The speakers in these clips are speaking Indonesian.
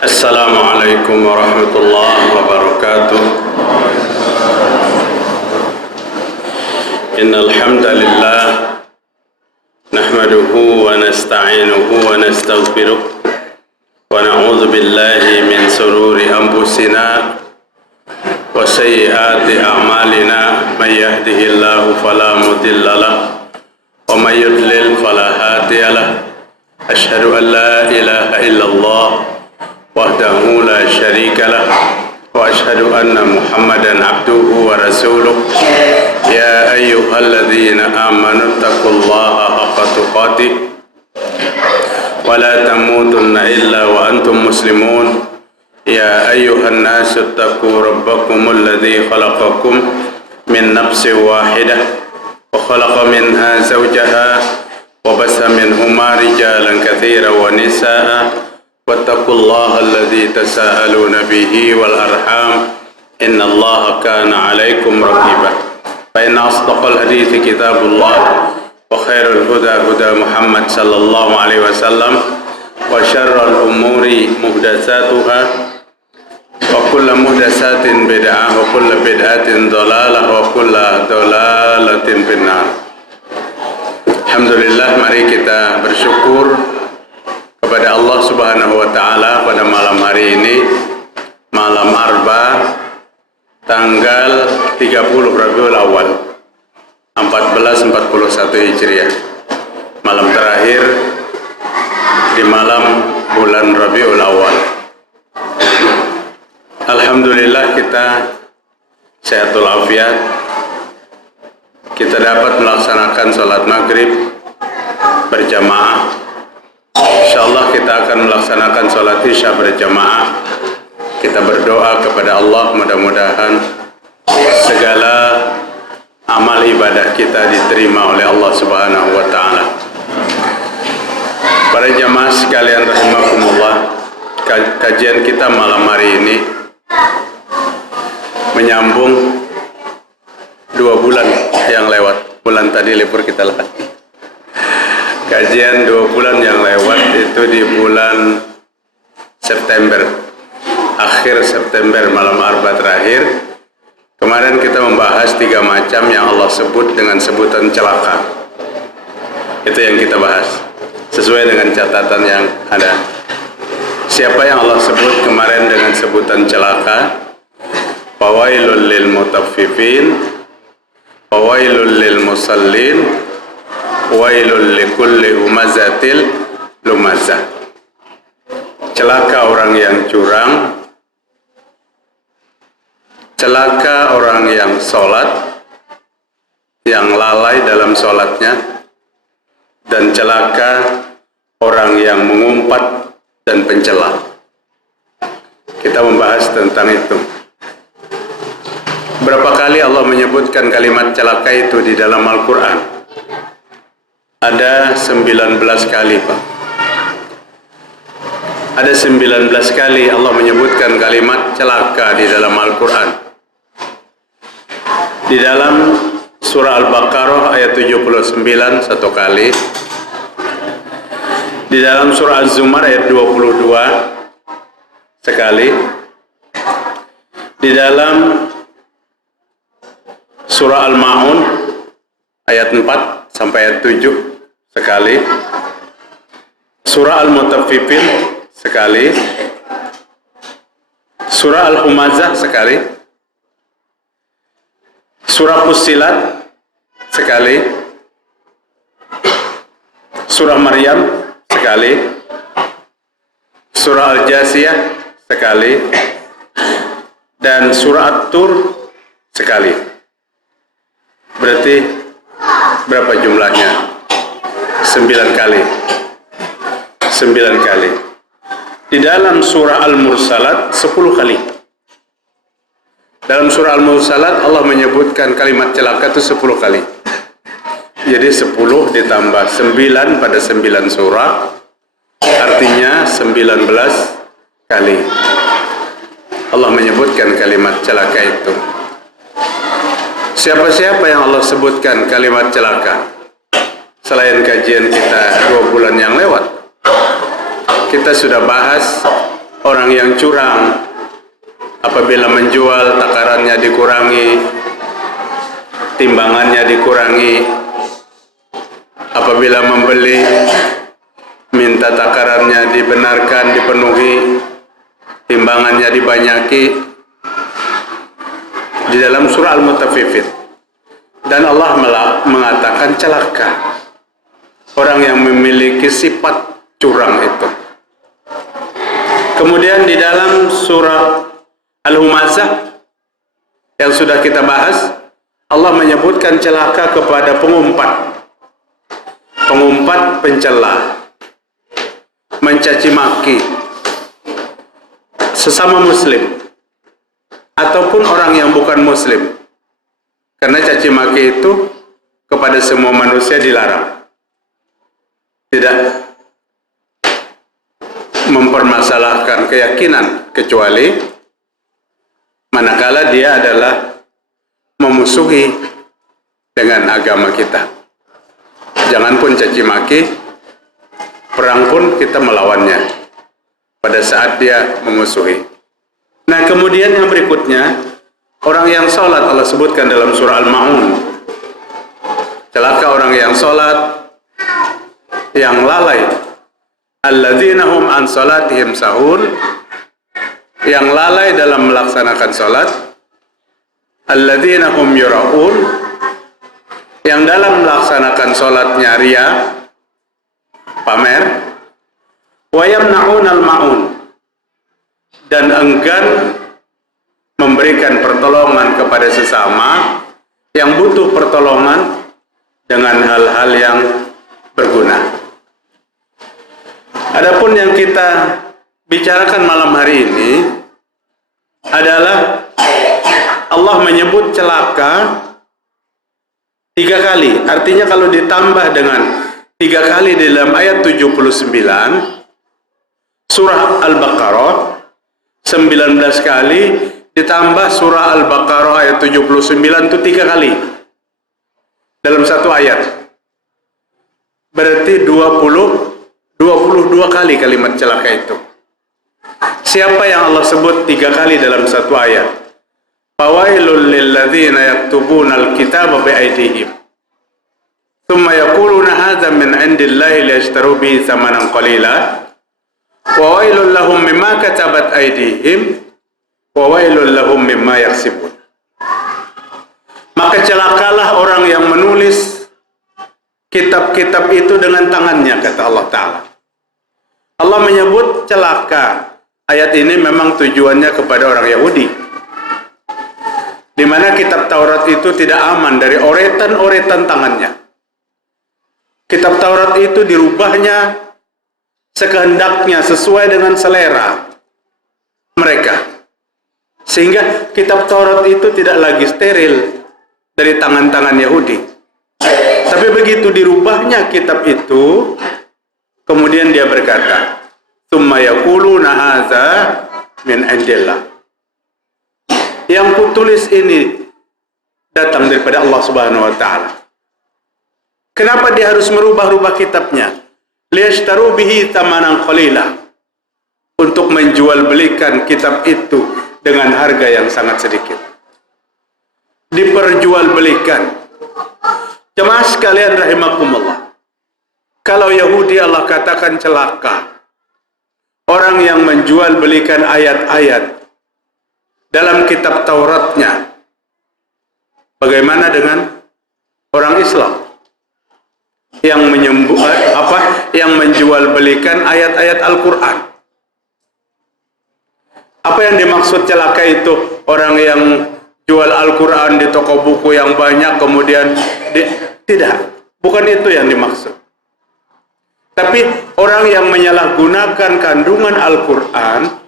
Assalamualaikum warahmatullahi wabarakatuh. Innal hamdalillah nahmaduhu wa nasta'inuhu wa nastaghfiruh wa na'udzu billahi min shururi anfusina wa sayyiati a'malina may yahdihillahu fala mudilla lahu wa may yudlil fala hadiya lahu. Asyhadu an la ilaha illallah wahdahu la syarika lah wa asyhadu anna Muhammadan abduhu wa rasuluh. Ya ayyuhalladzina amanu taqullaha haqqa tuqatih wa la tamutunna illa wa antum muslimun. Ya ayyuhan nasu taqu rabbakumul ladzi khalaqakum min nafsin wahidah wa khalaqa minha zawjaha wa bassa minhuma rijalan katsiran wa nisaa'a واتقوا الله الذي تساءلون به والأرحام إن الله كان عليكم رقيبا فإن أصدق الحديث كتاب الله وخير الهدى هدى محمد صلى الله عليه وسلم وشر الأمور محدثاتها وكل محدثات بدعة وكل بدعة ضلالة وكل ضلالة في النار. Alhamdulillah, mari kita bersyukur kepada Allah Subhanahu wa Ta'ala pada malam hari ini, malam Arba, tanggal 30 Rabiul Awal 1441 Hijriah, malam terakhir di malam bulan Rabiul Awal. Alhamdulillah kita sehatul afiat, kita dapat melaksanakan sholat maghrib berjamaah. InsyaAllah kita akan melaksanakan sholat isya berjamaah. Kita berdoa kepada Allah, mudah-mudahan segala amal ibadah kita diterima oleh Allah Subhanahu wa Ta'ala. Para jamaah sekalian rahimakumullah, kajian kita malam hari ini menyambung 2 bulan yang lewat. Bulan tadi libur kita lewat. Kajian 2 bulan yang lewat itu di bulan September, akhir September, malam Arba terakhir. Kemarin kita membahas 3 macam yang Allah sebut dengan sebutan celaka. Itu yang kita bahas, sesuai dengan catatan yang ada. Siapa yang Allah sebut kemarin dengan sebutan celaka? Fawailul lil mutaffifin, fawailul lil musallin, wailul likulli humazatil lumazah. Celaka orang yang curang, celaka orang yang sholat, yang lalai dalam sholatnya, dan celaka orang yang mengumpat dan pencela. Kita membahas tentang itu. Berapa kali Allah menyebutkan kalimat celaka itu di dalam Al-Quran? Ada 19 kali, Pak. Ada 19 kali Allah menyebutkan kalimat celaka di dalam Al-Quran. Di dalam surah Al-Baqarah ayat 79 1 kali. Di dalam surah Az-Zumar ayat 22 sekali. Di dalam surah Al-Ma'un ayat 4 sampai ayat 7 sekali. Surah Al-Mutaffifin sekali. Surah Al-Humazah sekali. Surah Fussilat sekali. Surah Maryam sekali. Surah Al-Jasiyah sekali. Dan surah At-Tur sekali. Berarti berapa jumlahnya? 9 kali. 9 kali. Di dalam surah Al-Mursalat 10 kali. Dalam surah Al-Mursalat Allah menyebutkan kalimat celaka itu 10 kali. Jadi 10 ditambah 9 pada 9 surah, artinya 19 kali Allah menyebutkan kalimat celaka itu. Siapa-siapa yang Allah sebutkan kalimat celaka? Selain kajian kita 2 bulan yang lewat, kita sudah bahas orang orang yang curang apabila menjual takarannya dikurangi, timbangannya dikurangi. Apabila membeli minta takarannya dibenarkan, dipenuhi, timbangannya dibanyaki. Di dalam surah Al-Mutaffifin, dan Allah mengatakan celaka orang yang memiliki sifat curang itu. Kemudian di dalam surah Al-Humazah yang sudah kita bahas, Allah menyebutkan celaka kepada pengumpat pencela, mencaci maki sesama muslim ataupun orang yang bukan muslim. Karena caci maki itu kepada semua manusia dilarang. Tidak mempermasalahkan keyakinan kecuali manakala dia adalah memusuhi dengan agama kita. Jangan pun caci maki, perang pun kita melawannya pada saat dia memusuhi. Nah, kemudian yang berikutnya, orang yang sholat Allah sebutkan dalam surah Al-Ma'un. Celaka orang yang sholat, yang lalai. Alladzina hum an sholatihim sahun, yang lalai dalam melaksanakan sholat. Alladzina hum yura'un, yang dalam melaksanakan sholatnya ria, pamer. Wa yamna'unal ma'un, dan enggan memberikan pertolongan kepada sesama yang butuh pertolongan dengan hal-hal yang berguna. Adapun yang kita bicarakan malam hari ini adalah Allah menyebut celaka 3 kali. Artinya kalau ditambah dengan 3 kali di dalam ayat 79 surah Al-Baqarah, 19 kali ditambah surah Al-Baqarah ayat 79 itu 3 kali dalam satu ayat. Berarti 22 kali kalimat celaka itu. Siapa yang Allah sebut 3 kali dalam satu ayat? Fawailul lilladzina yaktubuna al-kitaba bi'aydihim thumma yaquluna hadza min 'indillahi liyashtaru bihi thamanan qalila wa wailul lahum mimma katabat aydihim wa wailul lahum mimma yaksibun. Maka celakalah orang yang menulis kitab-kitab itu dengan tangannya, kata Allah Ta'ala. Allah menyebut celaka. Ayat ini memang tujuannya kepada orang Yahudi, di mana kitab Taurat itu tidak aman dari oretan-oretan tangannya. Kitab Taurat itu dirubahnya sekehendaknya sesuai dengan selera mereka, sehingga kitab Taurat itu tidak lagi steril dari tangan-tangan Yahudi. Tapi begitu dirubahnya kitab itu, kemudian dia berkata, "Tsumma yaquluna hadza min indillah." Yang kutulis ini datang daripada Allah Subhanahu wa taala. Kenapa dia harus merubah-rubah kitabnya? Liyashtaru bihi thamanan qalila, untuk menjual belikan kitab itu dengan harga yang sangat sedikit. Diperjualbelikan. Jemaah sekalian rahimakumullah. Kalau Yahudi Allah katakan celaka orang yang menjual belikan ayat-ayat dalam kitab Tauratnya, bagaimana dengan orang Islam yang yang menjual belikan ayat-ayat Al-Quran? Apa yang dimaksud celaka itu? Orang yang jual Al-Quran di toko buku yang banyak kemudian tidak, bukan itu yang dimaksud. Tapi orang yang menyalahgunakan kandungan Al-Quran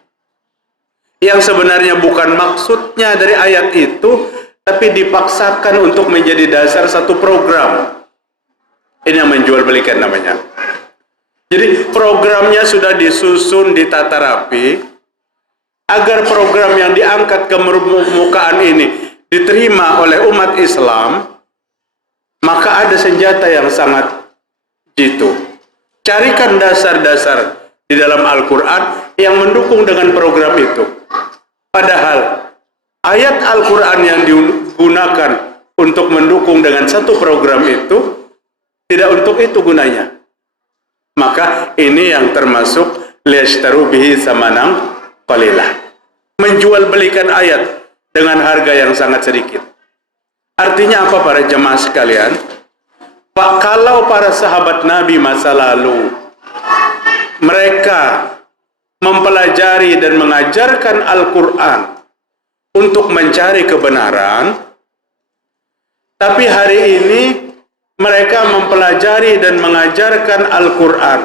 yang sebenarnya bukan maksudnya dari ayat itu, tapi dipaksakan untuk menjadi dasar satu program. Ini yang menjual belikan namanya. Jadi programnya sudah disusun, ditata rapi, agar program yang diangkat ke permukaan ini diterima oleh umat Islam. Maka ada senjata yang sangat jitu. Carikan dasar-dasar di dalam Al-Quran yang mendukung dengan program itu. Padahal ayat Al-Quran yang digunakan untuk mendukung dengan satu program itu tidak untuk itu gunanya. Maka ini yang termasuk liyashtaru bihi samanan qalilah, menjual belikan ayat dengan harga yang sangat sedikit. Artinya apa para jemaah sekalian? Pak, kalau para sahabat Nabi masa lalu mereka mempelajari dan mengajarkan Al-Quran untuk mencari kebenaran, tapi hari ini mereka mempelajari dan mengajarkan Al-Quran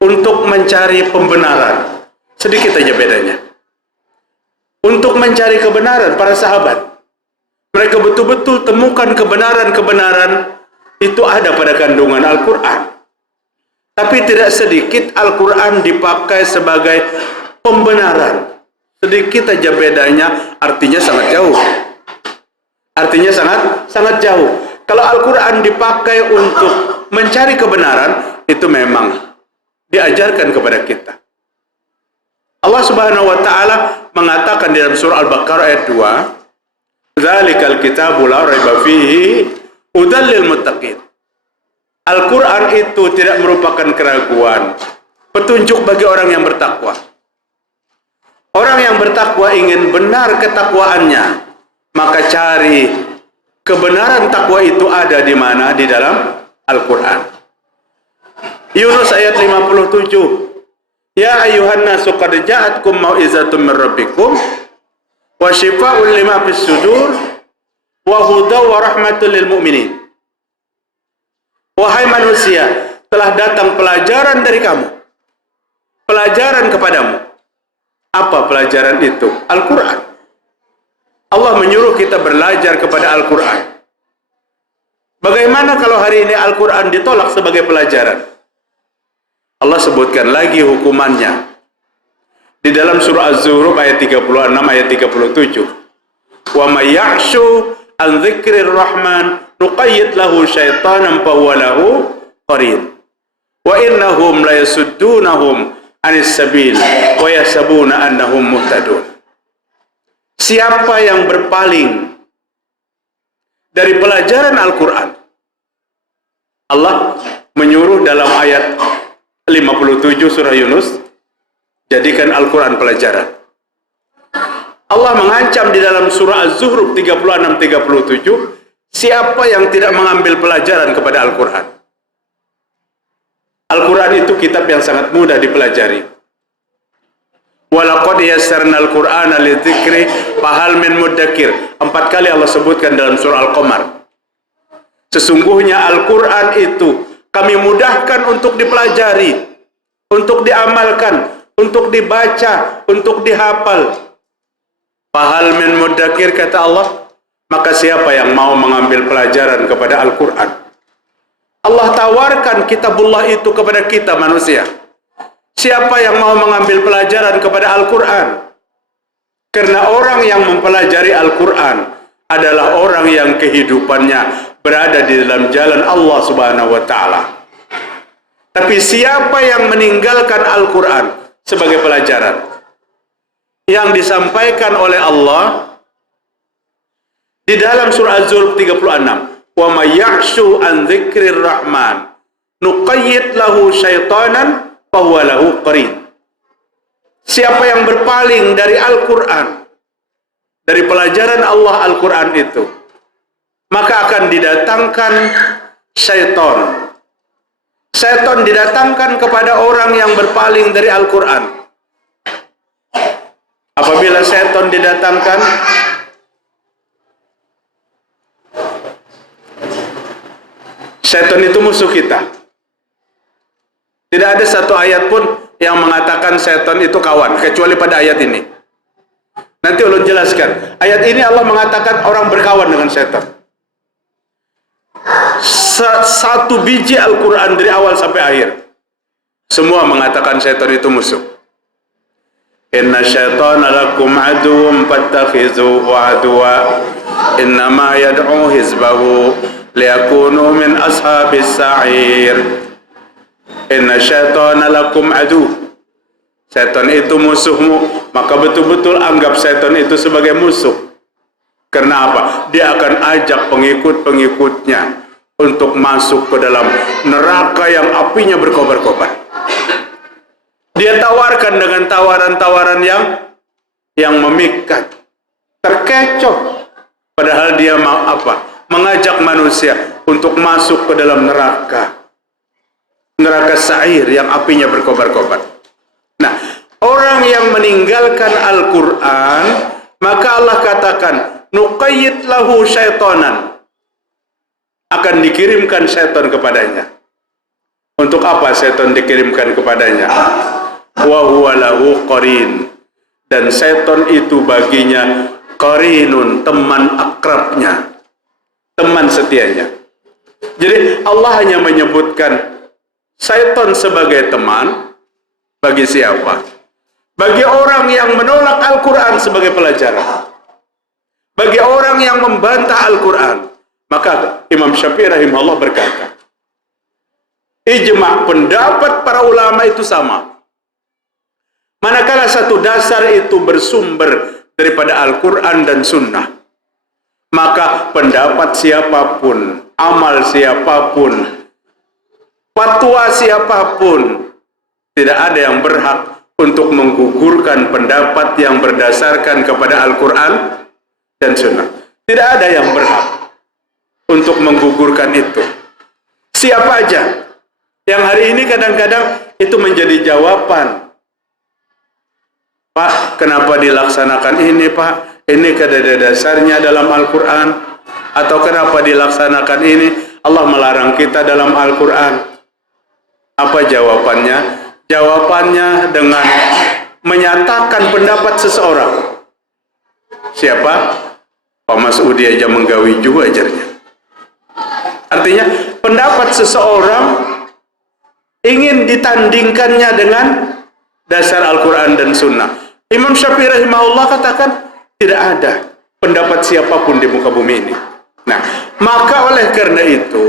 untuk mencari pembenaran. Sedikit aja bedanya. Untuk mencari kebenaran, para sahabat, mereka betul-betul temukan kebenaran-kebenaran itu ada pada kandungan Al-Quran. Tapi tidak sedikit Al-Quran dipakai sebagai pembenaran. Sedikit aja bedanya, artinya sangat jauh. Artinya sangat jauh. Kalau Al-Quran dipakai untuk mencari kebenaran, itu memang diajarkan kepada kita. Allah Subhanahu wa taala mengatakan di dalam surah Al-Baqarah ayat 2, "Dzalikal kitabu la raiba fihi hudan lil muttaqin." Al-Quran itu tidak merupakan keraguan, petunjuk bagi orang yang bertakwa. Orang yang bertakwa ingin benar ketakwaannya, maka cari kebenaran takwa itu ada di mana? Di dalam Al-Quran. Yunus ayat 57. Ya ayuhan nasu qad ja'atkum mau'izatun min rabbikum wa shifaa'un lima fis sudur wa hudaw wa rahmatul lil mu'minin. Wahai manusia, telah datang pelajaran dari kamu. Pelajaran kepadamu. Apa pelajaran itu? Al-Quran. Allah menyuruh kita belajar kepada Al-Quran. Bagaimana kalau hari ini Al-Quran ditolak sebagai pelajaran? Allah sebutkan lagi hukumannya. Di dalam surah Az-Zukhruf ayat 36 ayat 37. Wa may ya'shu an dzikrir rahman nuqayyid lahu syaitanan fahuwa lahu qarin. Wa innahum la yasuddunahum 'anis sabil wa yahsabuna annahum muhtadun. Siapa yang berpaling dari pelajaran Al-Quran, Allah menyuruh dalam ayat 57 surah Yunus, jadikan Al-Quran pelajaran. Allah mengancam di dalam surah Az-Zukhruf 36-37, siapa yang tidak mengambil pelajaran kepada Al-Quran. Al-Quran itu kitab yang sangat mudah dipelajari. Walaqad yassarnal Qur'ana lidzikri fahal min muddakir. 4 kali Allah sebutkan dalam surah Al-Qamar. Sesungguhnya Al-Quran itu kami mudahkan untuk dipelajari, untuk diamalkan, untuk dibaca, untuk dihafal. Fahal min muddakir, kata Allah, maka siapa yang mau mengambil pelajaran kepada Al-Quran? Allah tawarkan kitabullah itu kepada kita manusia. Siapa yang mau mengambil pelajaran kepada Al-Quran? Karena orang yang mempelajari Al-Quran adalah orang yang kehidupannya berada di dalam jalan Allah Subhanahu wa ta'ala. Tapi siapa yang meninggalkan Al-Quran sebagai pelajaran yang disampaikan oleh Allah di dalam surah Az-Zukhruf 36, wa may ya'shu an dzikrir rahman nuqayyid lahu syaitanan fahuwa lahu qarin. Siapa yang berpaling dari Al-Quran, dari pelajaran Allah Al-Quran itu, maka akan didatangkan syaitan. Syaitan didatangkan kepada orang yang berpaling dari Al-Quran. Apabila syaitan didatangkan, syaitan itu musuh kita. Tidak ada satu ayat pun yang mengatakan syaitan itu kawan, kecuali pada ayat ini. Nanti ulun jelaskan. Ayat ini Allah mengatakan orang berkawan dengan syaitan. Satu biji Al-Quran dari awal sampai akhir, semua mengatakan syaitan itu musuh. Inna syaitana lakum aduwwun fattakhizuhu aduwwa innama yad'u hizbahu liyakunu min ashabis sa'ir. Inna syaitana lakum adu. setan itu musuhmu, maka betul-betul anggap setan itu sebagai musuh. Karena apa? Dia akan ajak pengikut-pengikutnya untuk masuk ke dalam neraka yang apinya berkobar-kobar. Dia tawarkan dengan tawaran-tawaran yang memikat, terkecoh. Padahal dia mau apa? Mengajak manusia untuk masuk ke dalam neraka sa'ir yang apinya berkobar-kobar. Nah, orang yang meninggalkan Al-Quran, maka Allah katakan, nuqayyid lahu syaitanan, akan dikirimkan syaitan kepadanya. Untuk apa syaitan dikirimkan kepadanya? Wa huwa lahu qarin, dan syaitan itu baginya qarinun, teman akrabnya, teman setianya. Jadi Allah hanya menyebutkan syaitan sebagai teman bagi siapa? Bagi orang yang menolak Al-Quran sebagai pelajaran, bagi orang yang membantah Al-Quran. Maka Imam Syafi'i rahimahullah berkata, ijma', pendapat para ulama itu sama. Manakala satu dasar itu bersumber daripada Al-Quran dan Sunnah, maka pendapat siapapun, amal siapapun, fatwa siapapun, tidak ada yang berhak untuk menggugurkan pendapat yang berdasarkan kepada Al-Quran dan Sunnah. Tidak ada yang berhak untuk menggugurkan itu. Siapa aja yang hari ini kadang-kadang itu menjadi jawaban. Pak, kenapa dilaksanakan ini, Pak? Ini ada dasarnya dalam Al-Quran. Atau kenapa dilaksanakan ini? Allah melarang kita dalam Al-Quran. Apa jawabannya? Jawabannya dengan menyatakan pendapat seseorang. Siapa? Pak Mas'udi aja menggawi juga ajarnya. Artinya pendapat seseorang ingin ditandingkannya dengan dasar Al-Quran dan Sunnah. Imam Syafi'i rahimahullah katakan tidak ada pendapat siapapun di muka bumi ini. Nah, maka oleh karena itu,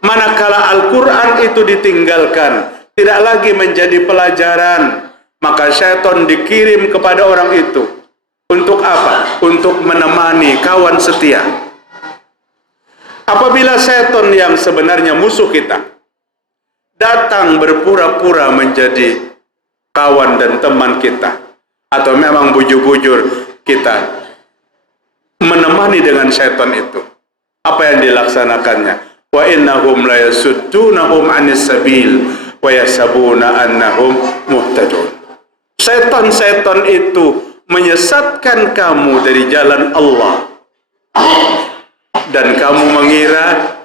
manakala Al-Quran itu ditinggalkan, tidak lagi menjadi pelajaran, maka syaitan dikirim kepada orang itu. Untuk apa? Untuk menemani kawan setia. Apabila syaitan yang sebenarnya musuh kita datang berpura-pura menjadi kawan dan teman kita, atau memang bujur-bujur kita menemani dengan syaitan itu, apa yang dilaksanakannya? Wa innahum la yasuddunahum 'anis sabil wa yasabuna annahum muhtadun. Setan-setan itu menyesatkan kamu dari jalan Allah, dan kamu mengira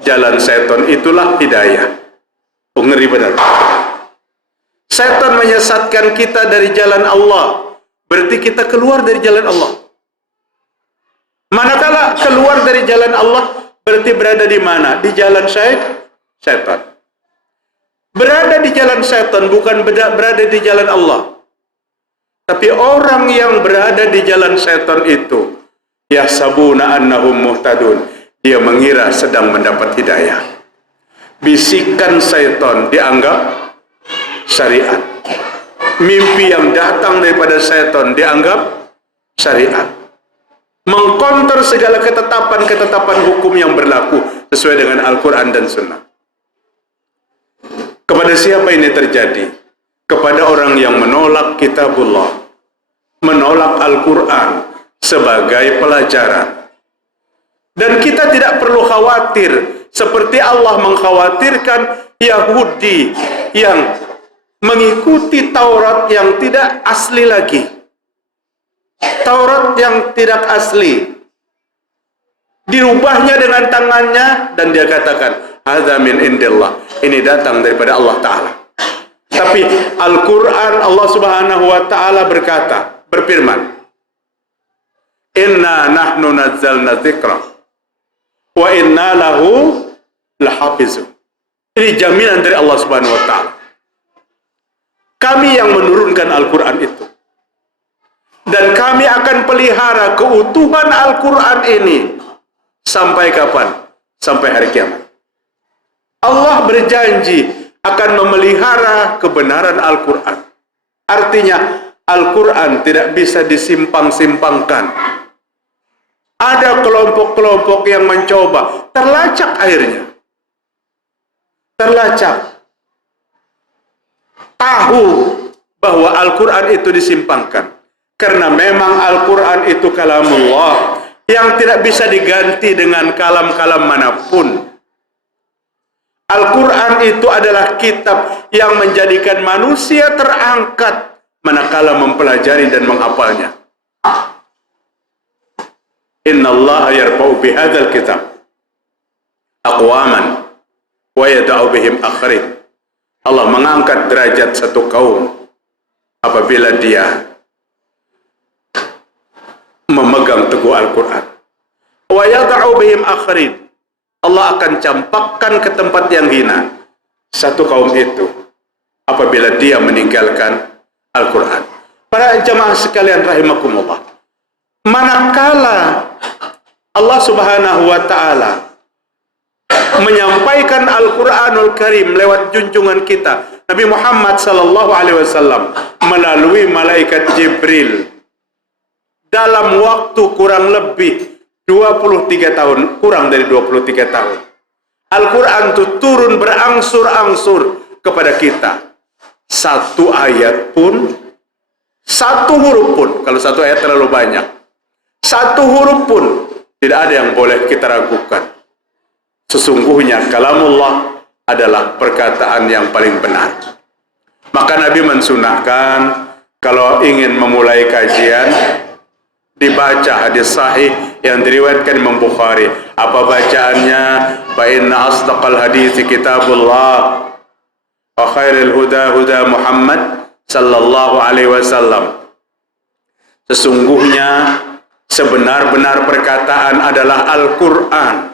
jalan setan itulah hidayah. Oh, ngeri benar. Setan menyesatkan kita dari jalan Allah, berarti kita keluar dari jalan Allah. Manakala keluar dari jalan Allah, berarti berada di mana? Di jalan setan. Berada di jalan setan bukan berada di jalan Allah. Tapi orang yang berada di jalan setan itu, yahsabuna annahum muhtadun, dia mengira sedang mendapat hidayah. Bisikan setan dianggap syariat. Mimpi yang datang daripada setan dianggap syariat. Mengkonter segala ketetapan-ketetapan hukum yang berlaku sesuai dengan Al-Quran dan Sunnah. Kepada siapa ini terjadi? Kepada orang yang menolak kitabullah, menolak Al-Quran sebagai pelajaran. Dan kita tidak perlu khawatir seperti Allah mengkhawatirkan Yahudi yang mengikuti Taurat yang tidak asli lagi. Taurat yang tidak asli dirubahnya dengan tangannya, dan dia katakan hadza min indillah, ini datang daripada Allah Ta'ala. Tapi Al-Quran, Allah Subhanahu wa Ta'ala berfirman, inna nahnu nazzalna dzikra wa inna lahu lahafizun. Ini jaminan dari Allah Subhanahu wa Ta'ala. Kami yang menurunkan Al-Quran itu, dan kami akan pelihara keutuhan Al-Quran ini sampai kapan? Sampai hari kiamat. Allah berjanji akan memelihara kebenaran Al-Quran. Artinya Al-Quran tidak bisa disimpang-simpangkan. Ada kelompok-kelompok yang mencoba, terlacak akhirnya. Terlacak. Tahu bahwa Al-Quran itu disimpangkan. Karena memang Al-Quran itu kalamullah yang tidak bisa diganti dengan kalam-kalam manapun. Al-Quran itu adalah kitab yang menjadikan manusia terangkat manakala mempelajari dan menghafalnya. Inna Allah yarfa'u bihadzal kitab aqwaman wa yada'u bihim akharin. Allah mengangkat derajat satu kaum apabila dia memegang teguh Al-Quran. Wa yada'u bihim akharin. Allah akan campakkan ke tempat yang hina satu kaum itu apabila dia meninggalkan Al-Quran. Para jamaah sekalian rahimakumullah, manakala Allah Subhanahu wa ta'ala menyampaikan Al-Quranul Karim lewat junjungan kita Nabi Muhammad sallallahu alaihi wasallam melalui malaikat Jibril dalam waktu kurang lebih 23 tahun, kurang dari 23 tahun. Al-Quran itu turun berangsur-angsur kepada kita. Satu ayat pun, satu huruf pun, kalau satu ayat terlalu banyak, satu huruf pun tidak ada yang boleh kita ragukan. Sesungguhnya kalamullah adalah perkataan yang paling benar. Maka Nabi mensunahkan kalau ingin memulai kajian, dibaca hadis sahih yang diriwayatkan Imam Bukhari. Apa bacaannya? Fa inna asdaqal hadits kitabullah wa khairul huda huda Muhammad sallallahu alaihi wasallam. Sesungguhnya sebenar-benar perkataan adalah Al-Quran,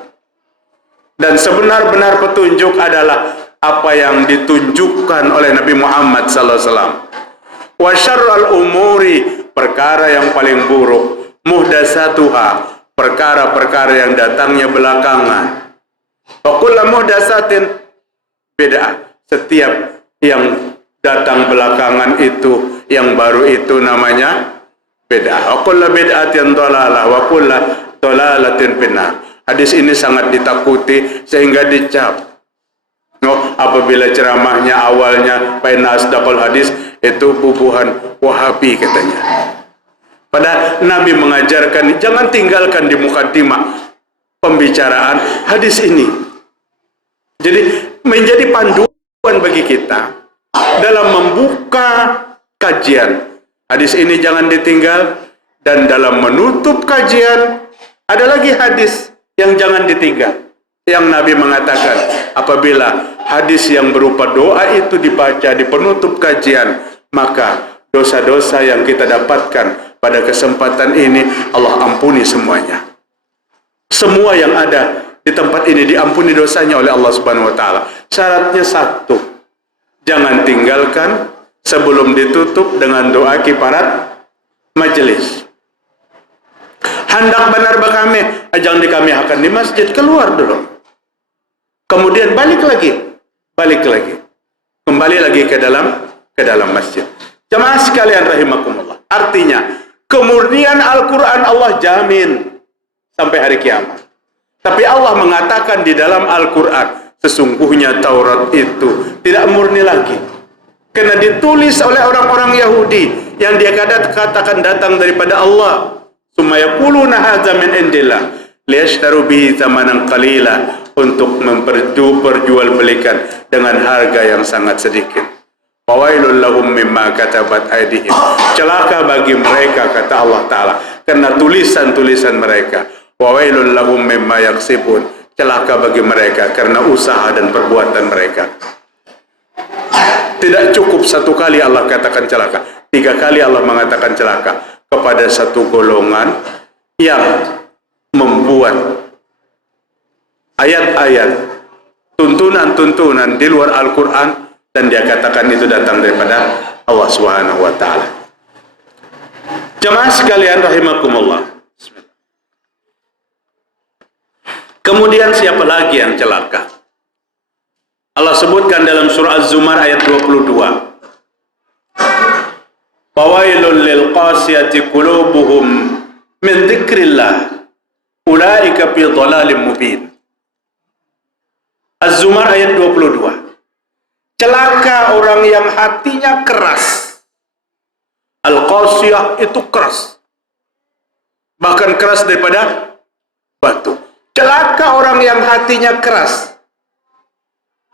dan sebenar-benar petunjuk adalah apa yang ditunjukkan oleh Nabi Muhammad sallallahu alaihi wasallam. Wa syarrul umuri, perkara yang paling buruk, muhdatsatuha, perkara-perkara yang datangnya belakangan. Wa kullu muhdatsatin bid'ah, setiap yang datang belakangan itu, yang baru itu namanya bid'ah. Wa kullu bid'atin dhalalah wa kullu dhalalatin finnar. Hadis ini sangat ditakuti sehingga dicap. Apabila ceramahnya awalnya fa inna asdaqal hadis, itu bubuhan Wahabi katanya. Pada Nabi mengajarkan jangan tinggalkan di mukadimah pembicaraan hadis ini. Jadi menjadi panduan bagi kita dalam membuka kajian. Hadis ini jangan ditinggal, dan dalam menutup kajian ada lagi hadis yang jangan ditinggal. Yang Nabi mengatakan apabila hadis yang berupa doa itu dibaca di penutup kajian, maka dosa-dosa yang kita dapatkan pada kesempatan ini Allah ampuni semuanya. Semua yang ada di tempat ini diampuni dosanya oleh Allah Subhanahu wa taala. Syaratnya satu, jangan tinggalkan sebelum ditutup dengan doa kifarat majelis. Hendak benar bakame, ajang di kami akan di masjid, keluar dulu. Kemudian balik lagi, kembali lagi ke dalam masjid. Jamaah sekalian rahimakumullah. Artinya kemurnian Al-Quran Allah jamin sampai hari kiamat. Tapi Allah mengatakan di dalam Al-Quran, sesungguhnya Taurat itu tidak murni lagi, karena ditulis oleh orang-orang Yahudi yang dia katakan datang daripada Allah. Summa yaquluna hadza min indillah liyashtaru bihi thamanan qalila, untuk memperjualbelikan dengan harga yang sangat sedikit. Fawailul lahum mimma katabat aydihim, celaka bagi mereka kata Allah Ta'ala karena tulisan-tulisan mereka. Wawailul lahum mimma yaksibun, celaka bagi mereka karena usaha dan perbuatan mereka. Tidak cukup satu kali Allah katakan celaka, 3 kali Allah mengatakan celaka kepada satu golongan yang membuat ayat-ayat, tuntunan-tuntunan di luar Al-Quran, dan dia katakan itu datang daripada Allah Subhanahu wa ta'ala. Jamaah sekalian rahimakumullah. Kemudian siapa lagi yang celaka? Allah sebutkan dalam surah Az-Zumar ayat 22. Fawailul lil qasiyati qulubuhum min dzikrillah ulaika fi dhalalim mubin. Az-Zumar ayat 22. Celaka orang yang hatinya keras. Al-qasiyah itu keras, bahkan keras daripada batu. Celaka orang yang hatinya keras,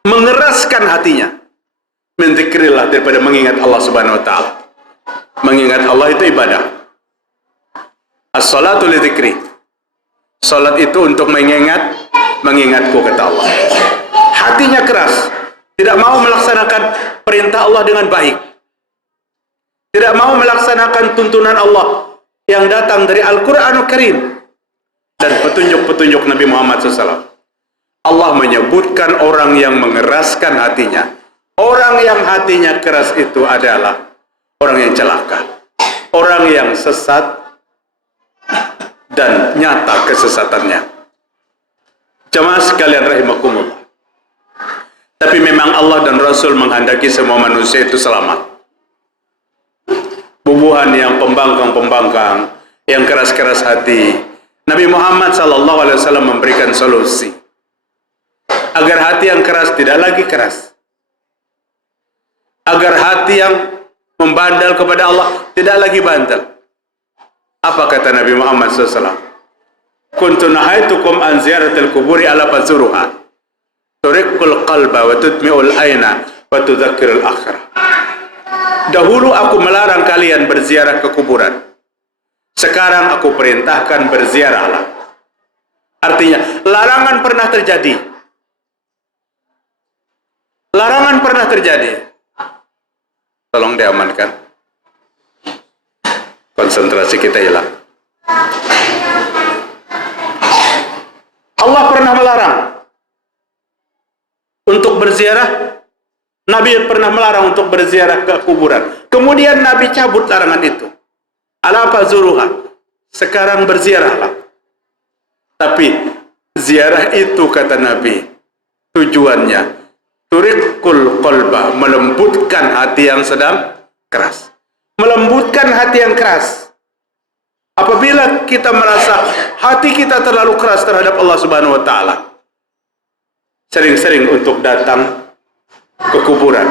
mengeraskan hatinya min dzikrillah, daripada mengingat Allah Subhanahu wa taala. Mengingat Allah itu ibadah. As-salatu li dzikri. Salat itu untuk mengingatku, kata Allah. Hatinya keras, tidak mau melaksanakan perintah Allah dengan baik, tidak mau melaksanakan tuntunan Allah yang datang dari Al-Quranul Karim dan petunjuk-petunjuk Nabi Muhammad SAW. Allah menyebutkan orang yang mengeraskan hatinya. Orang yang hatinya keras itu adalah orang yang celaka, orang yang sesat dan nyata kesesatannya. Jemaah sekalian rahimakumullah. Tapi memang Allah dan Rasul menghendaki semua manusia itu selamat. Bubuhan yang pembangkang-pembangkang, yang keras-keras hati, Nabi Muhammad SAW memberikan solusi agar hati yang keras tidak lagi keras, agar hati yang membandel kepada Allah tidak lagi bandel. Apa kata Nabi Muhammad SAW? Kuntu nahaitukum an ziyaratil kuburi ala fazuruha turiqul qalba wa tutmi'ul aina wa tudzakkirul akhirah. Dahulu aku melarang kalian berziarah ke kuburan. Sekarang aku perintahkan berziarahlah. Artinya, larangan pernah terjadi. Larangan pernah terjadi. Tolong diamankan. Konsentrasi kita hilang. Allah pernah melarang untuk berziarah. Nabi pernah melarang untuk berziarah ke kuburan. Kemudian Nabi cabut larangan itu. Ala fazuruha. Sekarang berziarahlah. Tapi ziarah itu, kata Nabi, tujuannya turiqul qalba, melembutkan hati yang sedang keras. Melembutkan hati yang keras. Apabila kita merasa hati kita terlalu keras terhadap Allah Subhanahu wa taala, sering-sering untuk datang ke kuburan.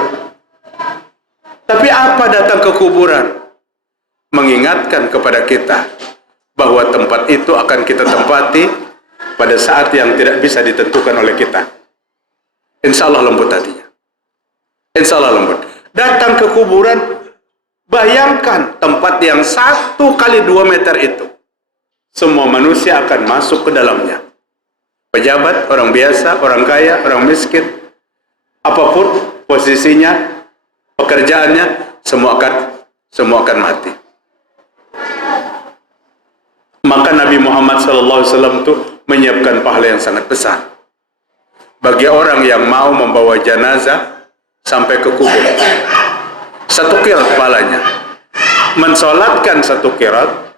Tapi apa datang ke kuburan? Mengingatkan kepada kita bahwa tempat itu akan kita tempati pada saat yang tidak bisa ditentukan oleh kita. Insya Allah lembut hatinya. Insya Allah lembut. Datang ke kuburan, bayangkan tempat yang 1 kali 2 meter itu. Semua manusia akan masuk ke dalamnya. Pejabat, orang biasa, orang kaya, orang miskin, apapun posisinya, pekerjaannya, semua akan mati. Maka Nabi Muhammad SAW itu menyiapkan pahala yang sangat besar bagi orang yang mau membawa jenazah sampai ke kubur. 1 qirat pahalanya. Mensolatkan 1 qirat,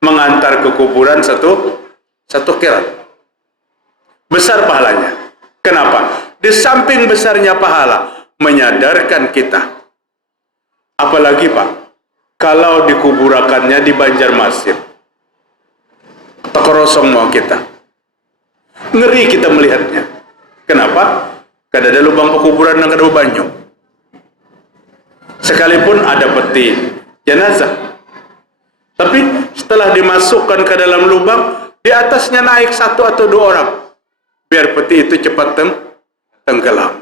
mengantar ke kuburan 1 qirat. Besar pahalanya. Kenapa? Di samping besarnya pahala, menyadarkan kita. Apalagi Pak, kalau dikuburakannya di Banjarmasin, terkosong mau kita. Ngeri kita melihatnya. Kenapa? Kada ada lubang pekuburan yang kada banyu. Sekalipun ada peti jenazah, tapi setelah dimasukkan ke dalam lubang, di atasnya naik 1 atau 2 orang, biar peti itu cepat tenggelam.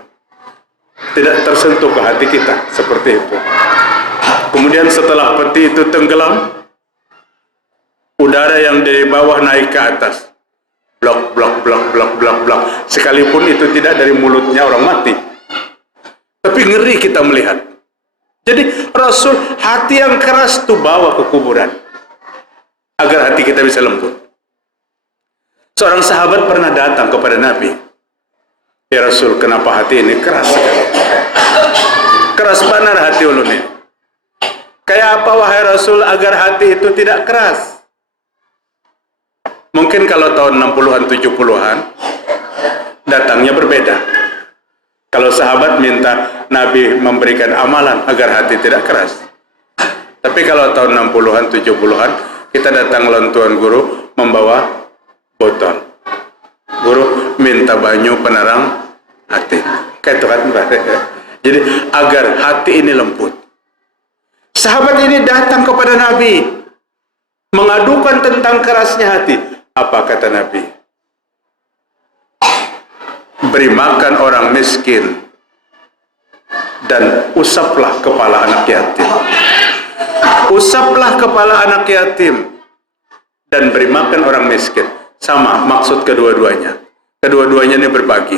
Tidak tersentuh ke hati kita seperti itu. Kemudian setelah peti itu tenggelam, udara yang dari bawah naik ke atas. Blok, blok, blok, blok, blok, blok. Sekalipun itu tidak dari mulutnya orang mati. Tapi ngeri kita melihat. Jadi Rasul hati yang keras itu bawa ke kuburan. Agar hati kita bisa lembut. Seorang sahabat pernah datang kepada Nabi. Ya Rasul, kenapa hati ini keras sekali? Keras benar hati ulun ini. Kayak apa wahai Rasul agar hati itu tidak keras? Mungkin kalau tahun 60-an, 70-an, datangnya berbeda. Kalau sahabat minta Nabi memberikan amalan agar hati tidak keras. Tapi kalau tahun 60-an, 70-an, kita datang lontuan guru membawa botol. Guru minta banyu penerang hati. Kayak itu kan. Jadi agar hati ini lembut. Sahabat ini datang kepada Nabi mengadukan tentang kerasnya hati. Apa kata Nabi? Beri makan orang miskin dan usaplah kepala anak yatim. Usaplah kepala anak yatim dan beri makan orang miskin. Sama maksud kedua-duanya. Kedua-duanya ini berbagi.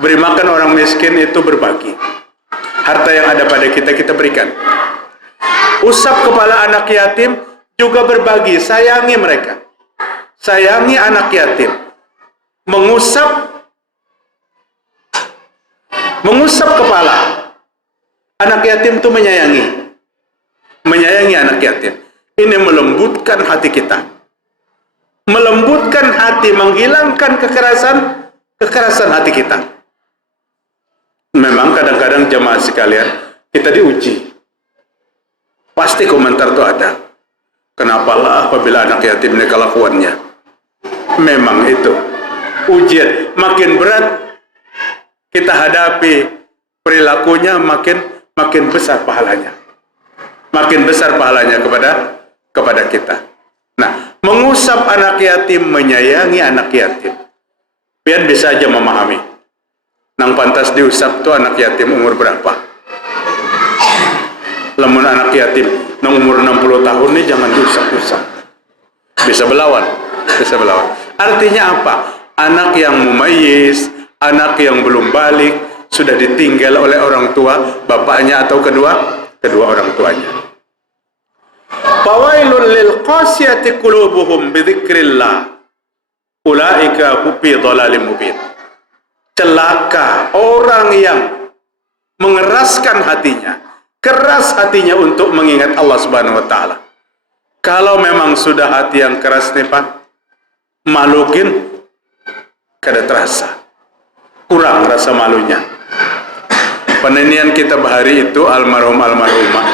Beri makan orang miskin itu berbagi. Harta yang ada pada kita, kita berikan. Usap kepala anak yatim juga berbagi. Sayangi mereka. Sayangi anak yatim. Mengusap kepala anak yatim itu menyayangi anak yatim. Ini melembutkan hati kita, melembutkan hati, menghilangkan kekerasan hati kita. Memang kadang-kadang jemaah sekalian kita diuji, pasti komentar itu ada. Kenapalah apabila anak yatim ini kelakuannya? Memang itu ujian. Makin berat kita hadapi perilakunya, makin besar pahalanya. Makin besar pahalanya kepada kita. Nah, mengusap anak yatim, menyayangi anak yatim. Biar bisa aja memahami. Nang pantas diusap tuh anak yatim umur berapa? Lamun anak yatim nang umur 60 tahun nih jangan diusap-usap. Bisa belawan. Artinya apa? Anak yang mumayyiz, anak yang belum balik, sudah ditinggal oleh orang tua, bapaknya atau kedua orang tuanya. Fawailul lil qasiyati qulubuhum bidzikrillah. Ulaika fi dhalalim mubin. Celaka orang yang mengeraskan hatinya, keras hatinya untuk mengingat Allah Subhanahu wa taala. Kalau memang sudah hati yang keras nih Pak, malukin kada terasa. Kurang rasa malunya. Penenian kita bahari itu almarhumah.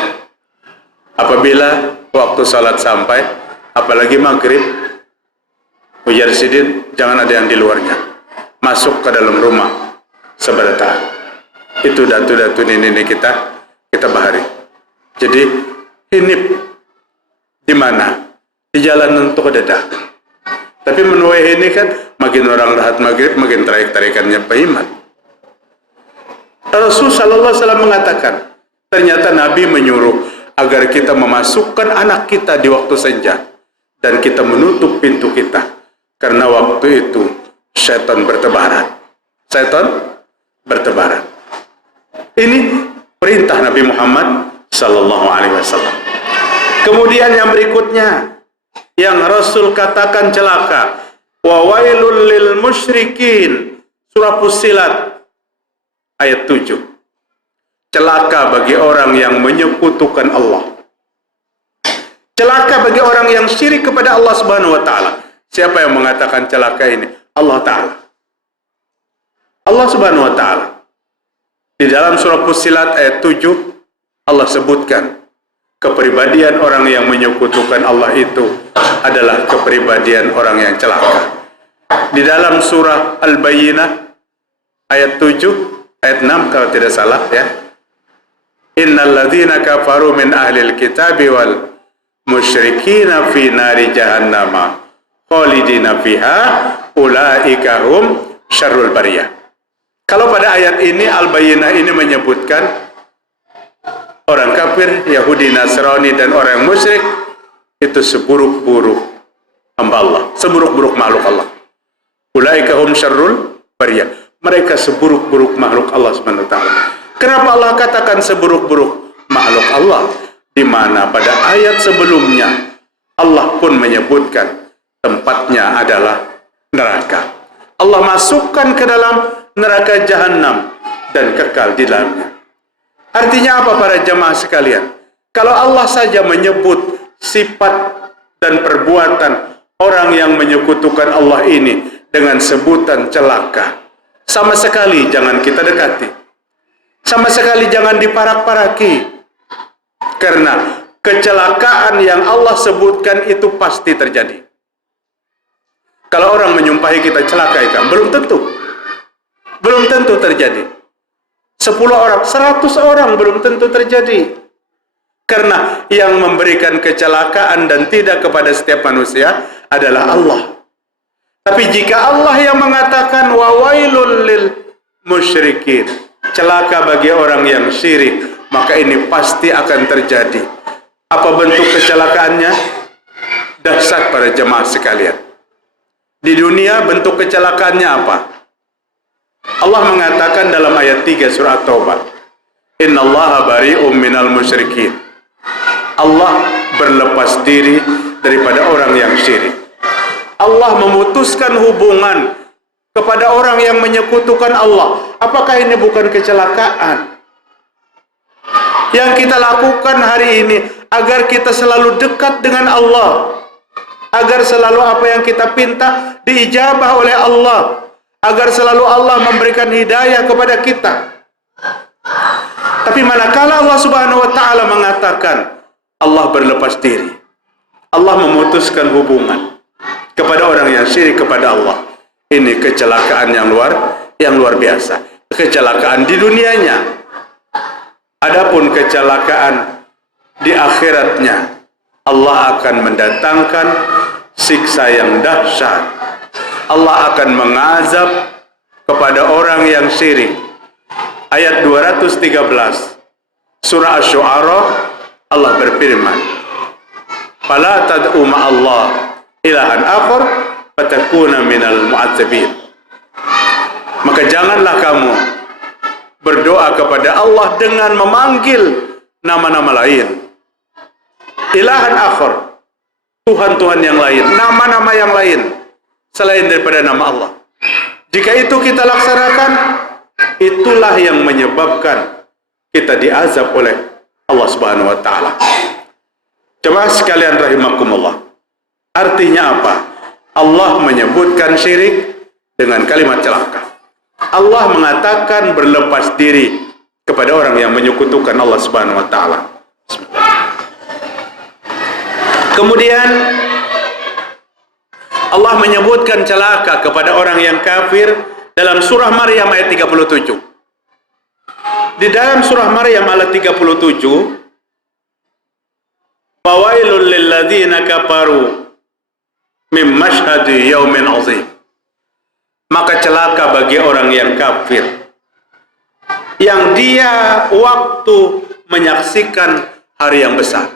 Apabila waktu salat sampai, apalagi maghrib, ujar sidin, jangan ada yang di luarnya. Masuk ke dalam rumah sebentar. Itu datu-datu ini kita bahari. Jadi ini di mana? Di jalan untuk dedak. Tapi menuai ini kan makin orang rahat maghrib, makin tarik-tarikannya paiman. Rasul sallallahu alaihi wasallam mengatakan, ternyata Nabi menyuruh agar kita memasukkan anak kita di waktu senja dan kita menutup pintu kita, karena waktu itu setan bertebaran. Ini perintah Nabi Muhammad sallallahu alaihi wasallam. Kemudian yang berikutnya yang Rasul katakan celaka, wa wailul lil musyrikin, surah Fussilat ayat 7. Celaka bagi orang yang menyekutukan Allah. Celaka bagi orang yang syirik kepada Allah Subhanahu wa taala. Siapa yang mengatakan celaka ini? Allah taala. Allah Subhanahu wa taala. Di dalam surah Fussilat ayat 7 Allah sebutkan kepribadian orang yang menyekutukan Allah itu adalah kepribadian orang yang celaka. Di dalam surah Al-Bayyinah ayat 7 ayat 6 kalau tidak salah ya. Innal ladzina kafaru min ahlil kitabi wal musyrikina fi nari jahannama khalidina fiha ulaika hum syarrul bariyah. Kalau pada ayat ini Al-Bayyinah ini menyebutkan orang kafir, Yahudi, Nasrani dan orang musyrik itu seburuk-buruk hamba Allah, seburuk-buruk makhluk Allah. Ulaika hum syarrul bariyah. Mereka seburuk-buruk makhluk Allah Subhanahu wa taala. Kenapa Allah katakan seburuk-buruk makhluk Allah? Di mana pada ayat sebelumnya Allah pun menyebutkan tempatnya adalah neraka. Allah masukkan ke dalam neraka jahanam dan kekal di dalamnya. Artinya apa para jemaah sekalian? Kalau Allah saja menyebut sifat dan perbuatan orang yang menyekutukan Allah ini dengan sebutan celaka, sama sekali jangan kita dekati. Sama sekali jangan diparak-paraki. Karena kecelakaan yang Allah sebutkan itu pasti terjadi. Kalau orang menyumpahi kita celaka ikan, belum tentu terjadi. 10 orang, 100 orang belum tentu terjadi. Karena yang memberikan kecelakaan dan tidak kepada setiap manusia adalah Allah. Tapi jika Allah yang mengatakan wawailul lil musyrikin, celaka bagi orang yang syirik, maka ini pasti akan terjadi. Apa bentuk kecelakaannya? Dahsyat para jemaah sekalian. Di dunia bentuk kecelakaannya apa? Allah mengatakan dalam ayat 3 surah Taubah, innallaha bari'um minal musyrikin. Allah berlepas diri daripada orang yang syirik. Allah memutuskan hubungan kepada orang yang menyekutukan Allah. Apakah ini bukan kecelakaan? Yang kita lakukan hari ini agar kita selalu dekat dengan Allah, agar selalu apa yang kita pinta diijabah oleh Allah, agar selalu Allah memberikan hidayah kepada kita. Tapi manakala Allah Subhanahu wa taala mengatakan Allah berlepas diri, Allah memutuskan hubungan kepada orang yang syirik kepada Allah, ini kecelakaan yang luar biasa. Kecelakaan di dunianya. Adapun kecelakaan di akhiratnya, Allah akan mendatangkan siksa yang dahsyat. Allah akan mengazab kepada orang yang syirik. Ayat 213 surah Asy-Syu'ara, Allah berfirman, fala tad'u ma'allah ilahan akhar fatakuna minal mu'adzabin. Maka janganlah kamu berdoa kepada Allah dengan memanggil nama-nama lain. Ilahan akhar, Tuhan-Tuhan yang lain, nama-nama yang lain selain daripada nama Allah. Jika itu kita laksanakan, itulah yang menyebabkan kita diazab oleh Allah Subhanahu wa taala. Jemaah sekalian rahimakumullah. Artinya apa? Allah menyebutkan syirik dengan kalimat celaka. Allah mengatakan berlepas diri kepada orang yang menyekutukan Allah Subhanahu wa taala. Kemudian Allah menyebutkan celaka kepada orang yang kafir dalam surah Maryam ayat 37. Di dalam surah Maryam ayat 37, fawailul lil ladzina kafaru min masyhadi yaumin azim. Maka celaka bagi orang yang kafir yang dia waktu menyaksikan hari yang besar.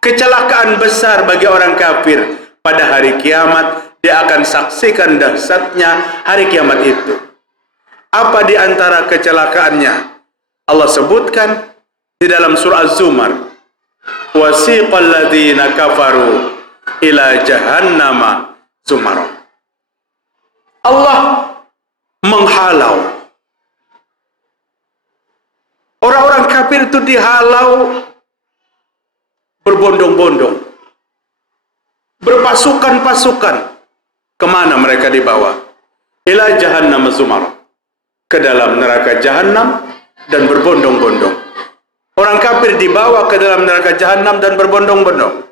Kecelakaan besar bagi orang kafir pada hari kiamat, dia akan saksikan dahsyatnya hari kiamat itu. Apa di antara kecelakaannya? Allah sebutkan di dalam surah Az-Zumar, wasiqal ladzina kafaru ila jahannama zumara. Allah menghalau orang-orang kafir itu, dihalau berbondong-bondong, berpasukan-pasukan. Kemana mereka dibawa? Ila jahannam zumara, ke dalam neraka jahanam dan berbondong-bondong. Orang kafir dibawa ke dalam neraka jahanam dan berbondong-bondong.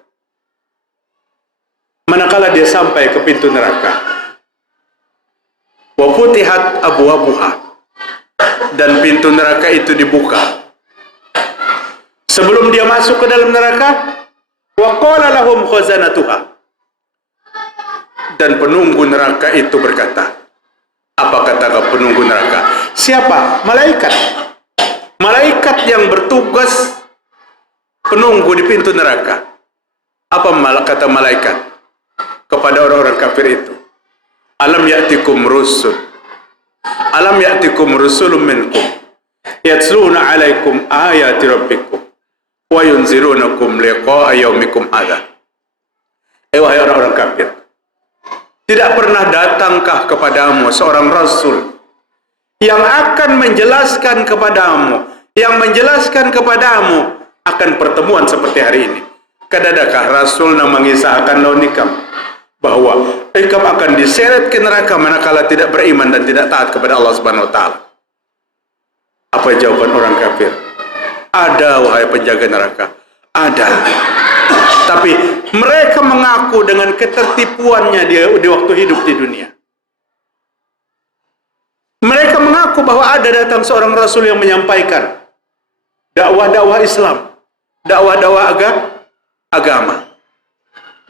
Manakala dia sampai ke pintu neraka, wa futihat abwabuha, dan pintu neraka itu dibuka. Sebelum dia masuk ke dalam neraka, wa qala lahum khazanatuha, dan penunggu neraka itu berkata. Apa kata penunggu neraka? Siapa? Malaikat. Malaikat yang bertugas penunggu di pintu neraka. Apa kata malaikat kepada orang-orang kafir itu? Alam ya'tikum rusul, alam ya'tikum rusulun minkum yatluna 'alaikum ayati rabbikum wa yunzirunakum liqa'a yaumikum hadza. Wahai orang-orang kafir, tidak pernah datangkah kepadamu seorang rasul yang akan menjelaskan kepadamu, yang menjelaskan kepadamu akan pertemuan seperti hari ini? Kadadakah rasul yang mengisahkan launikam bahwa engkau akan diseret ke neraka manakala tidak beriman dan tidak taat kepada Allah Subhanahu wa taala? Apa jawaban orang kafir? Ada, wahai penjaga neraka. Ada. Tapi mereka mengaku dengan ketertipuannya di waktu hidup di dunia. Mereka mengaku bahwa ada datang seorang Rasul yang menyampaikan dakwah-dakwah Islam, dakwah-dakwah agama.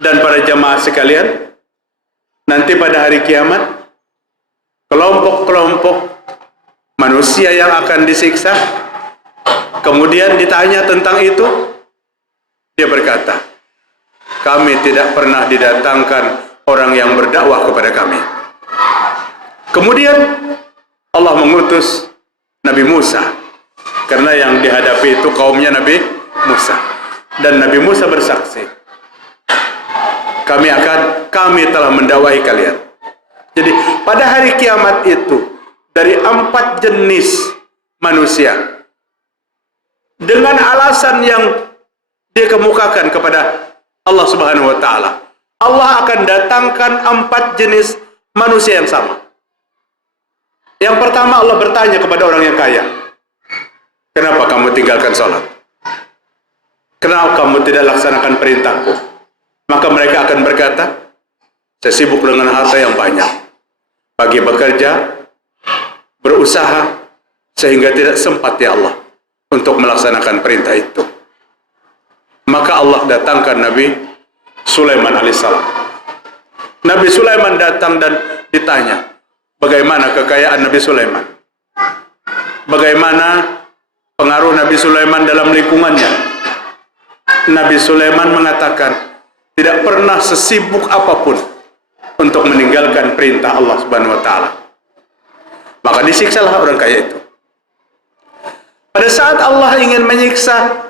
Dan para jamaah sekalian, nanti pada hari kiamat, kelompok-kelompok manusia yang akan disiksa, kemudian ditanya tentang itu, dia berkata, kami tidak pernah didatangkan orang yang berdakwah kepada kami. Kemudian Allah mengutus Nabi Musa, karena yang dihadapi itu kaumnya Nabi Musa, dan Nabi Musa bersaksi, kami telah mendakwahi kalian. Jadi pada hari kiamat itu, dari 4 jenis manusia, dengan alasan yang dia kemukakan kepada Allah Subhanahu wa Ta'ala, Allah akan datangkan 4 jenis manusia yang sama. Yang pertama, Allah bertanya kepada orang yang kaya, kenapa kamu tinggalkan sholat? Kenapa kamu tidak laksanakan perintahku? Maka mereka akan berkata, saya sibuk dengan harta yang banyak, pagi bekerja, berusaha, sehingga tidak sempat ya Allah untuk melaksanakan perintah itu. Maka Allah datangkan Nabi Sulaiman alaihissalam. Nabi Sulaiman datang dan ditanya, bagaimana kekayaan Nabi Sulaiman? Bagaimana pengaruh Nabi Sulaiman dalam lingkungannya? Nabi Sulaiman mengatakan, tidak pernah sesibuk apapun untuk meninggalkan perintah Allah Subhanahu wa Ta'ala. Maka disiksalah orang kaya itu. Pada saat Allah ingin menyiksa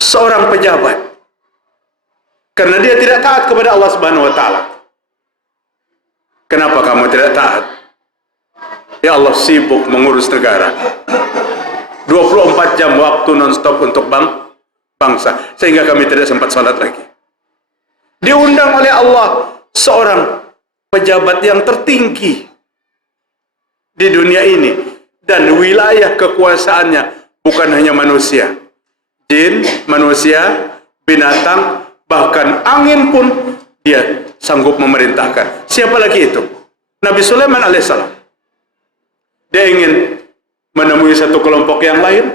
seorang pejabat karena dia tidak taat kepada Allah Subhanahu wa Ta'ala. Kenapa kamu tidak taat? Ya Allah sibuk mengurus negara, 24 jam waktu non-stop untuk bangsa, sehingga kami tidak sempat sholat lagi. Diundang oleh Allah seorang pejabat yang tertinggi di dunia ini, dan wilayah kekuasaannya bukan hanya manusia, jin, manusia, binatang, bahkan angin pun dia sanggup memerintahkan. Siapa lagi itu? Nabi Sulaiman alaihissalam. Dia ingin menemui satu kelompok yang lain,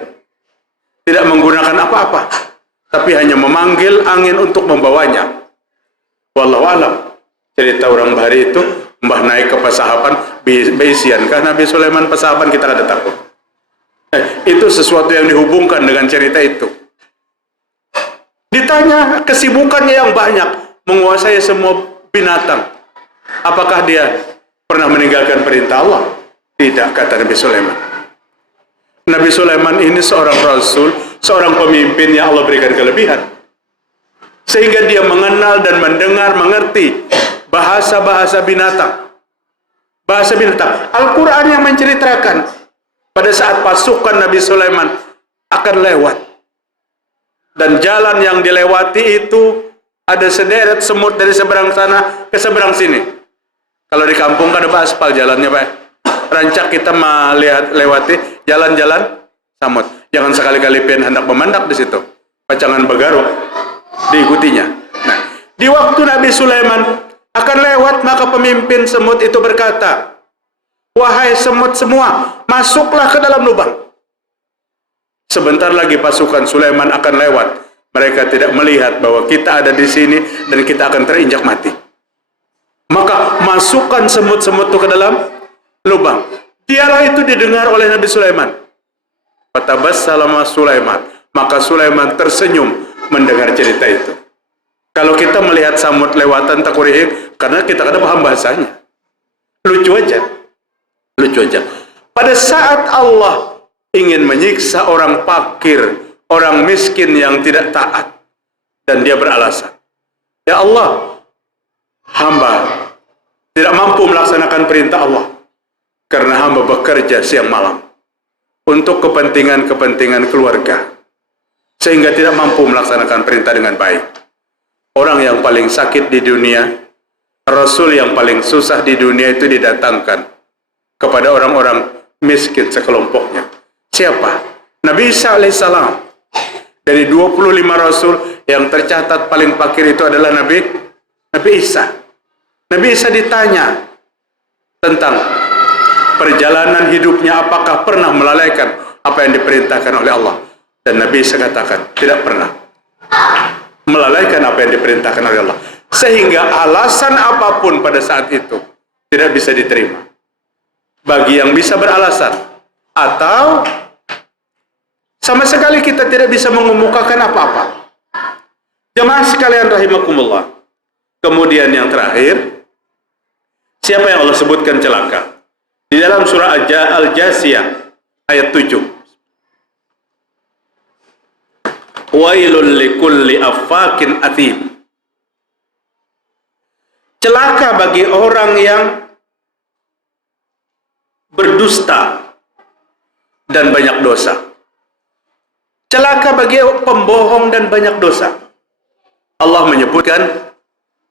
tidak menggunakan apa-apa, tapi hanya memanggil angin untuk membawanya. Wallahu alam. Cerita orang Bahari itu, mbah naik ke pesahapan, beisiankah Nabi Sulaiman pesahapan, kita kada takut. Itu sesuatu yang dihubungkan dengan cerita itu. Ditanya kesibukannya yang banyak, menguasai semua binatang, apakah dia pernah meninggalkan perintah Allah? Tidak, kata Nabi Sulaiman. Nabi Sulaiman ini seorang rasul, seorang pemimpin yang Allah berikan kelebihan, sehingga dia mengenal dan mendengar, mengerti bahasa-bahasa binatang. Bahasa binatang. Al-Quran yang menceritakan pada saat pasukan Nabi Sulaiman akan lewat, dan jalan yang dilewati itu ada sederet semut dari seberang sana ke seberang sini. Kalau di kampung kan ada aspal jalannya, Pak. Rancak kita melihat lewati jalan-jalan samut. Jangan sekali-kali pian hendak memandak di situ. Pacangan begaruk diikutinya. Nah, di waktu Nabi Sulaiman akan lewat, maka pemimpin semut itu berkata, wahai semut semua, masuklah ke dalam lubang. Sebentar lagi pasukan Sulaiman akan lewat. Mereka tidak melihat bahwa kita ada di sini dan kita akan terinjak mati. Maka masukkan semut-semut itu ke dalam lubang. Dialah itu didengar oleh Nabi Sulaiman. Fatabassama Sulaiman, maka Sulaiman tersenyum mendengar cerita itu. Kalau kita melihat samut lewatan takurihik, karena kita kada paham bahasanya, lucu aja. Pada saat Allah ingin menyiksa orang fakir, orang miskin yang tidak taat, dan dia beralasan, ya Allah, hamba tidak mampu melaksanakan perintah Allah karena hamba bekerja siang malam untuk kepentingan-kepentingan keluarga, sehingga tidak mampu melaksanakan perintah dengan baik. Orang yang paling sakit di dunia, Rasul yang paling susah di dunia itu didatangkan kepada orang-orang miskin sekelompoknya. Siapa? Nabi Isa alaihissalam. Dari 25 Rasul yang tercatat paling fakir itu adalah Nabi Isa. Nabi Isa ditanya tentang perjalanan hidupnya, apakah pernah melalaikan apa yang diperintahkan oleh Allah. Dan Nabi Isa katakan, tidak pernah melalaikan apa yang diperintahkan oleh Allah. Sehingga alasan apapun pada saat itu tidak bisa diterima bagi yang bisa beralasan, atau sama sekali kita tidak bisa mengemukakan apa-apa. Jemaah sekalian rahimakumullah. Kemudian yang terakhir, siapa yang Allah sebutkan celaka? Di dalam surah Al-Jasiyah ayat 7. Wailul likulli affakin athim. Celaka bagi orang yang berdusta dan banyak dosa. Celaka bagi pembohong dan banyak dosa. Allah menyebutkan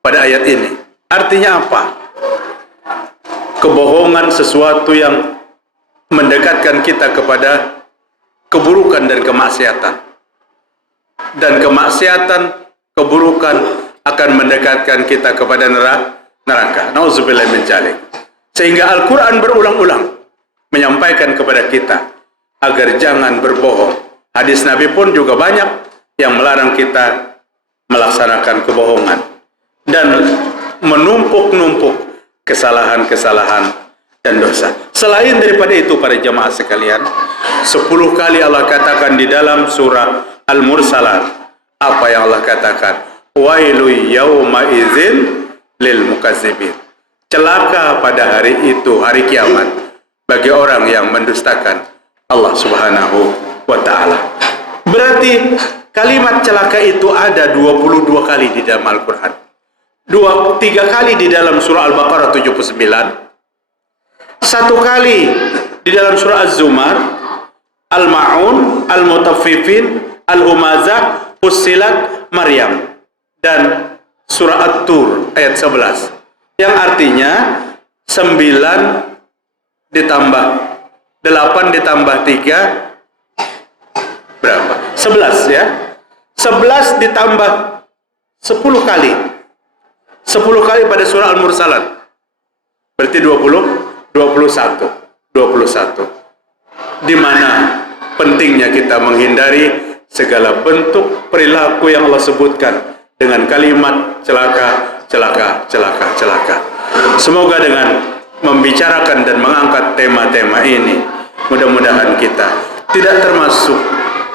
pada ayat ini. Artinya apa? Kebohongan sesuatu yang mendekatkan kita kepada keburukan dan kemaksiatan. Dan kemaksiatan, keburukan akan mendekatkan kita kepada neraka. Nauzubillah min dzalik. Sehingga Al-Quran berulang-ulang menyampaikan kepada kita agar jangan berbohong. Hadis Nabi pun juga banyak yang melarang kita melaksanakan kebohongan dan menumpuk-numpuk kesalahan-kesalahan dan dosa. Selain daripada itu, para jemaah sekalian, 10 kali Allah katakan di dalam surah Al-Mursalat, apa yang Allah katakan? Wailu yawma idzin lil mukazzibin. Celaka pada hari itu, hari kiamat, bagi orang yang mendustakan Allah Subhanahu wa ta'ala. Berarti kalimat celaka itu ada 22 kali di dalam Al-Quran. 3 kali di dalam surah Al-Baqarah 79, 1 kali di dalam surah Az-Zumar, Al-Ma'un, Al-Mutaffifin, Al-Humazah, Fussilat, Maryam, dan surah At-Tur ayat 11, yang artinya 9 ditambah 8 ditambah 3 berapa? 11 ya. 11 ditambah 10 kali. 10 kali pada surah Al-Mursalat. Berarti 21. Di mana pentingnya kita menghindari segala bentuk perilaku yang Allah sebutkan dengan kalimat celaka. Semoga dengan membicarakan dan mengangkat tema-tema ini, mudah-mudahan kita tidak termasuk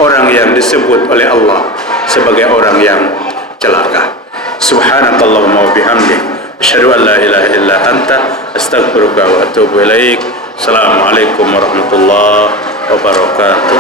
orang yang disebut oleh Allah sebagai orang yang celaka. Subhanakallahumma wa bihamdik, asyhadu an la ilaha illa anta, astaghfiruka wa atubu ilaik. Assalamualaikum warahmatullahi wabarakatuh.